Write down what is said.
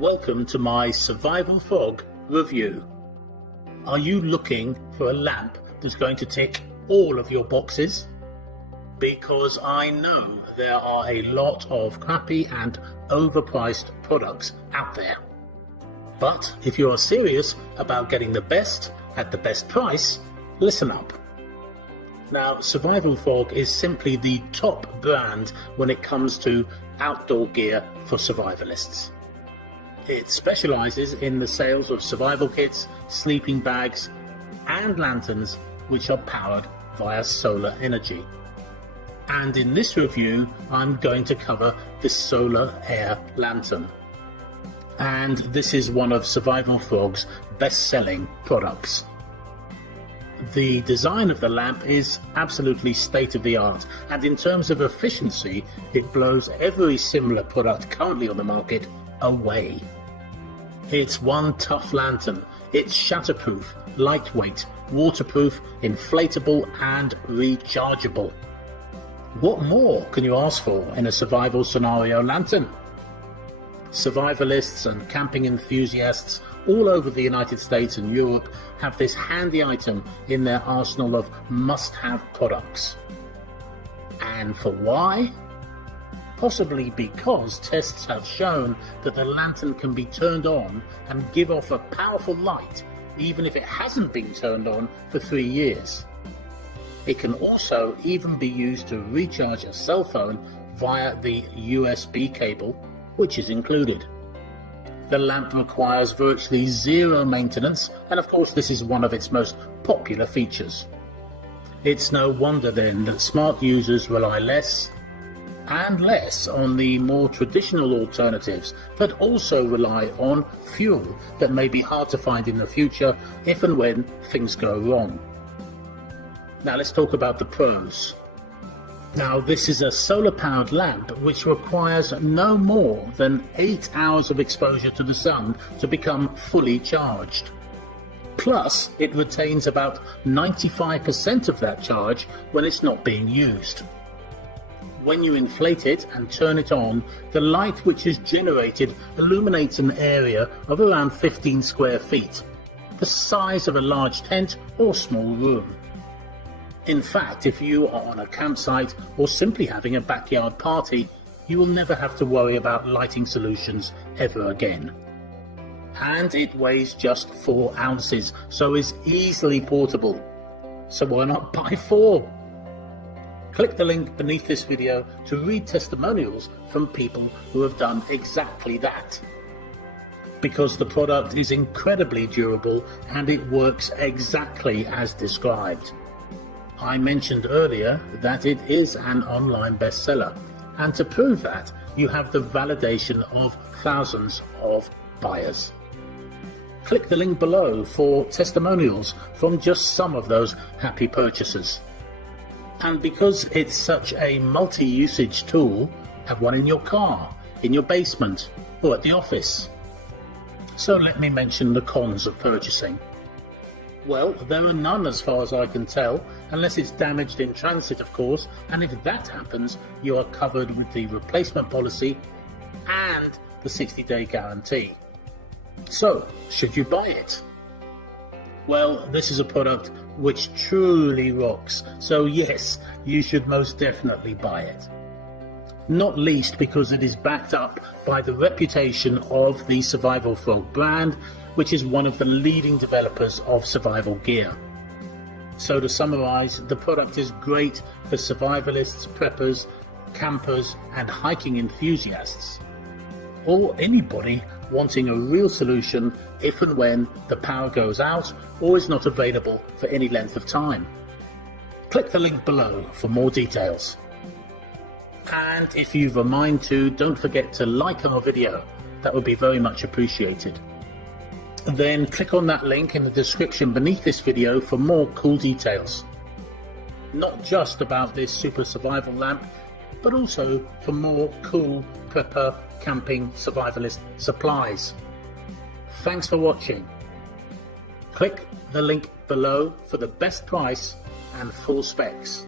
Welcome to my Survival Fog review. Are you looking for a lamp that's going to tick all of your boxes? Because I know there are a lot of crappy and overpriced products out there. But if you are serious about getting the best at the best price, listen up. Now, Survival Fog is simply the top brand when it comes to outdoor gear for survivalists. It specializes in the sales of survival kits, sleeping bags, and lanterns which are powered via solar energy. And in this review, I'm going to cover the Solar Air Lantern. And this is one of Survival Fog's best-selling products. The design of the lamp is absolutely state-of-the-art, and in terms of efficiency, it blows every similar product currently on the market away. It's one tough lantern. It's shatterproof, lightweight, waterproof, inflatable, and rechargeable. What more can you ask for in a survival scenario lantern? Survivalists and camping enthusiasts all over the United States and Europe have this handy item in their arsenal of must-have products. And for why? Possibly because tests have shown that the lantern can be turned on and give off a powerful light even if it hasn't been turned on for 3 years. It can also even be used to recharge a cell phone via the USB cable, which is included. The lamp requires virtually zero maintenance, and of course this is one of its most popular features. It's no wonder then that smart users rely less and less on the more traditional alternatives that also rely on fuel that may be hard to find in the future if and when things go wrong. Now let's talk about the pros. Now this is a solar-powered lamp which requires no more than 8 hours of exposure to the sun to become fully charged. Plus, it retains about 95% of that charge when it's not being used. When you inflate it and turn it on, the light which is generated illuminates an area of around 15 square feet, the size of a large tent or small room. In fact, if you are on a campsite or simply having a backyard party, you will never have to worry about lighting solutions ever again. And it weighs just 4 ounces, so is easily portable. So why not buy 4? Click the link beneath this video to read testimonials from people who have done exactly that. Because the product is incredibly durable and it works exactly as described. I mentioned earlier that it is an online bestseller, and to prove that, you have the validation of thousands of buyers. Click the link below for testimonials from just some of those happy purchasers. And because it's such a multi-usage tool, have one in your car, in your basement, or at the office. So let me mention the cons of purchasing. Well, there are none as far as I can tell, unless it's damaged in transit of course, and if that happens, you are covered with the replacement policy and the 60-day guarantee. So, should you buy it? Well, this is a product which truly rocks, so yes, you should most definitely buy it. Not least because it is backed up by the reputation of the Survival Frog brand, which is one of the leading developers of survival gear. So to summarize, the product is great for survivalists, preppers, campers, and hiking enthusiasts, or anybody wanting a real solution if and when the power goes out or is not available for any length of time. Click the link below for more details. And if you've a mind to, don't forget to like our video. That would be very much appreciated. Then click on that link in the description beneath this video for more cool details. Not just about this super survival lamp, but also for more cool prepper, camping, survivalist supplies. Thanks for watching. Click the link below for the best price and full specs.